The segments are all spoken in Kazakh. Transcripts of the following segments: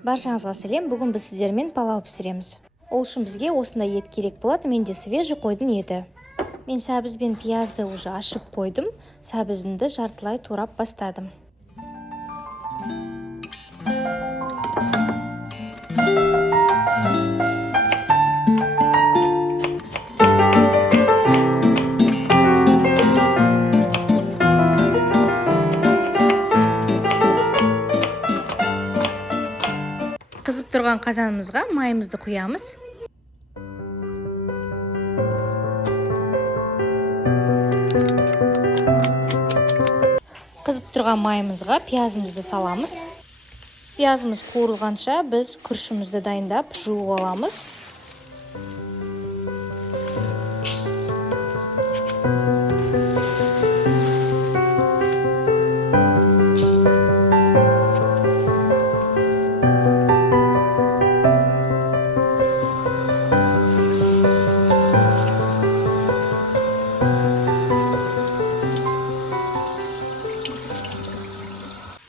Баршаңызға сәлем. Бүгін біз сіздермен палау пісіреміз. Ол үшін бізге осындай ет керек болады. Менде свежий қойдың еті. Мен сәбіз бен пиязды уже ашып қойдым. Сәбізімді жартылай турап бастадым. Қызып тұрған қазанымызға майымызды құямыз. Қызып тұрған майымызға пиязымызды саламыз. Пиязымыз қуырылғанша біз күрішімізді дайындап жуып аламыз.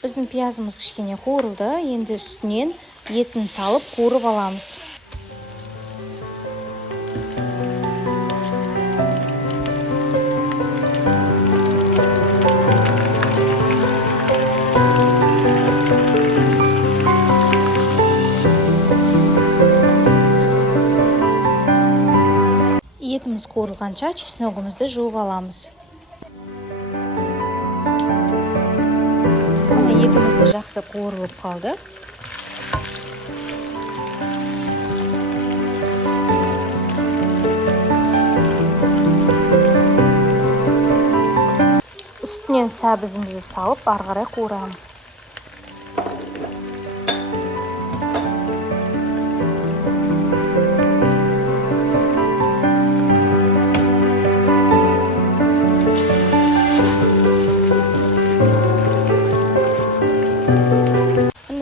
Біздің пиязымыз кішкене қуырылды. Енді үстінен етін салып қуырып аламыз. Етіміз қуырылғанша чесногымызды жуып аламыз. Етімізді жақсы қуырылып қалды. Үстінен сәбізімізді салып, ары қарай қуырамыз.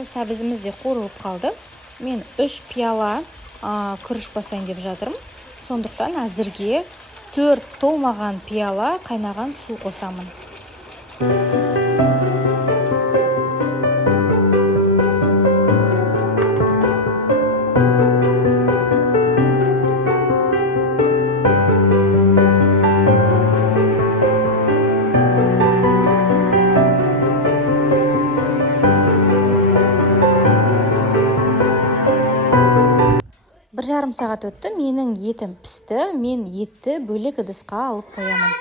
Сәбізіміз де қуырылып қалды. Мен 3 пияла күріш басайын деп жатырмын. Сондықтан әзірге 4 толмаған пияла қайнаған су қосамын. Бір жарым сағат өтті, менің етім пісті. Мен етті бөлек ыдысқа алып қоямын.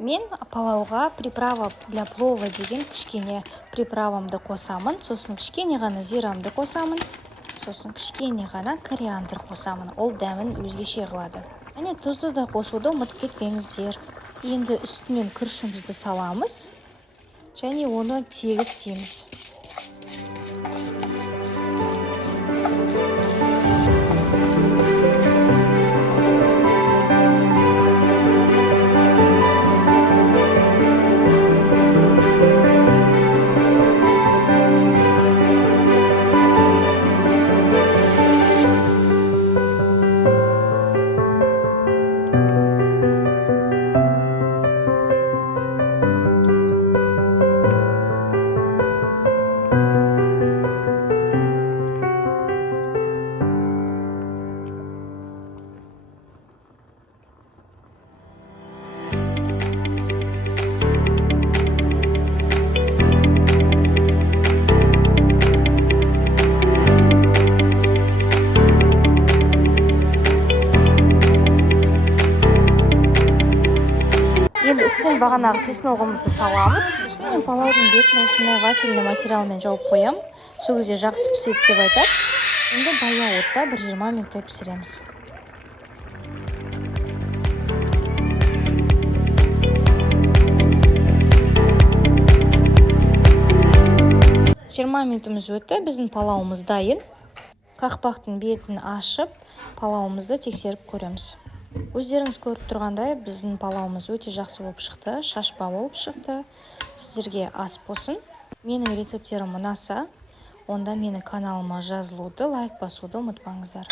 Мен палауға приправа для плова деген кішкене приправамды қосамын. Сосын кішкене ғана зирамды қосамын. Сосын кішкене ғана кориандр қосамын. Ол дәмін өзгеше қылады. Және тұзды да қосуды ұмытып кетпеңіздер. Енді үстінен күрішімізді саламыз. Және оны тегіс істейміз. Енді үстінен бағанағы чесногымызды саламыз. Үстінен палаудың бетін осындай вафельный материалмен жауып қоям. Сол кезде жақсы піседі деп айтады. Енді баяу отта 1-20 минуттай пісіреміз. Жиырма минутымыз өтті. Біздің палауымыз дайын. Қақпақтың бетін ашып, палауымызды тексеріп көреміз. Өздеріңіз көріп тұрғандай, біздің палауымыз өте жақсы болып шықты, шашпа болып шықты. Сіздерге ас болсын. Менің рецептерім ұнаса, онда менің каналыма жазылуды, лайк басуды ұмытпаңыздар.